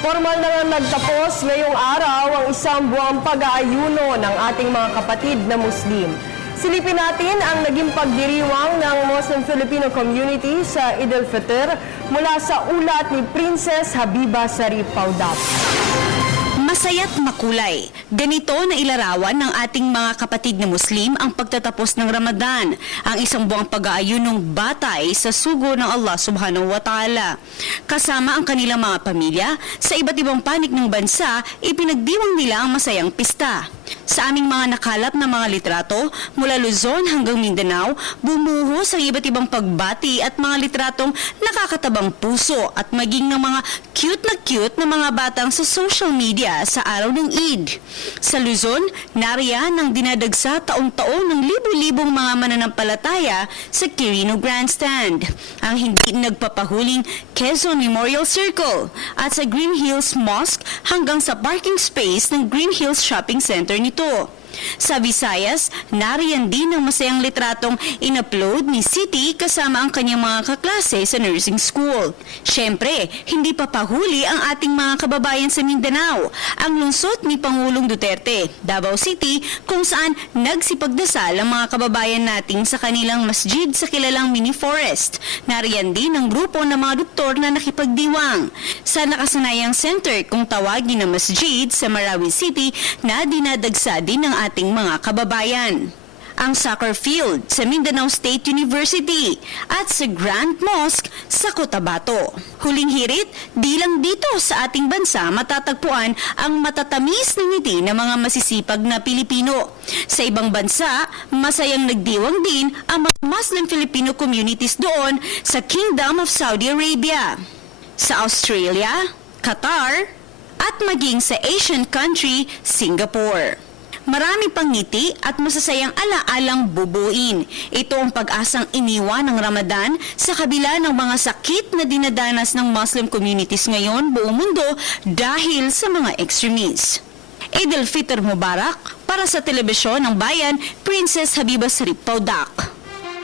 Formal na nagtapos ngayong araw ang isang buwang pag-aayuno ng ating mga kapatid na Muslim. Silipin natin ang naging pagdiriwang ng Muslim Filipino community sa Eid al-Fitr mula sa ulat ni Princess Habiba Sarip Paudap. Masaya't makulay. Ganito na ilarawan ng ating mga kapatid na Muslim ang pagtatapos ng Ramadan, ang isang buwang pag-aayunong batay sa sugo ng Allah Subhanahu wa Ta'ala. Kasama ang kanilang mga pamilya, sa iba't ibang panig ng bansa, ipinagdiwang nila ang masayang pista. Sa aming mga nakalap na mga litrato, mula Luzon hanggang Mindanao, bumuhos ang iba't ibang pagbati at mga litratong nakakatabang puso at maging ng mga cute na mga batang sa social media sa araw ng Eid. Sa Luzon, nariyan ang dinadagsa taong-taon ng libu-libong mga mananampalataya sa Quirino Grandstand, ang hindi nagpapahuling Quezon Memorial Circle at sa Green Hills Mosque hanggang sa parking space ng Green Hills Shopping Center nito. Sa Visayas, nariyan din ang masayang litratong in-upload ni City kasama ang kanyang mga kaklase sa nursing school. Siyempre, hindi pa pahuli ang ating mga kababayan sa Mindanao, ang lungsod ni Pangulong Duterte, Davao City, kung saan nagsipagdasal ang mga kababayan nating sa kanilang masjid sa kilalang mini forest. Nariyan din ang grupo ng mga doktor na nakipagdiwang. Sa nakasanayang center kung tawagin na masjid sa Marawi City na dinadagsa din ng ating mga kababayan. Ang soccer field sa Mindanao State University at sa Grand Mosque sa Cotabato. Huling hirit, di lang dito sa ating bansa matatagpuan ang matatamis na ngiti ng mga masisipag na Pilipino. Sa ibang bansa, masayang nagdiwang din ang mga Muslim Filipino communities doon sa Kingdom of Saudi Arabia, sa Australia, Qatar, at maging sa Asian country, Singapore. Marami pang ngiti at masasayang alaalang bubuin. Ito ang pag-asang iniwan ng Ramadan sa kabila ng mga sakit na dinadanas ng Muslim communities ngayon buong mundo dahil sa mga extremists. Eid al-Fitr Mubarak, para sa Telebisyon ng Bayan, Princess Habiba Sarip Paudap.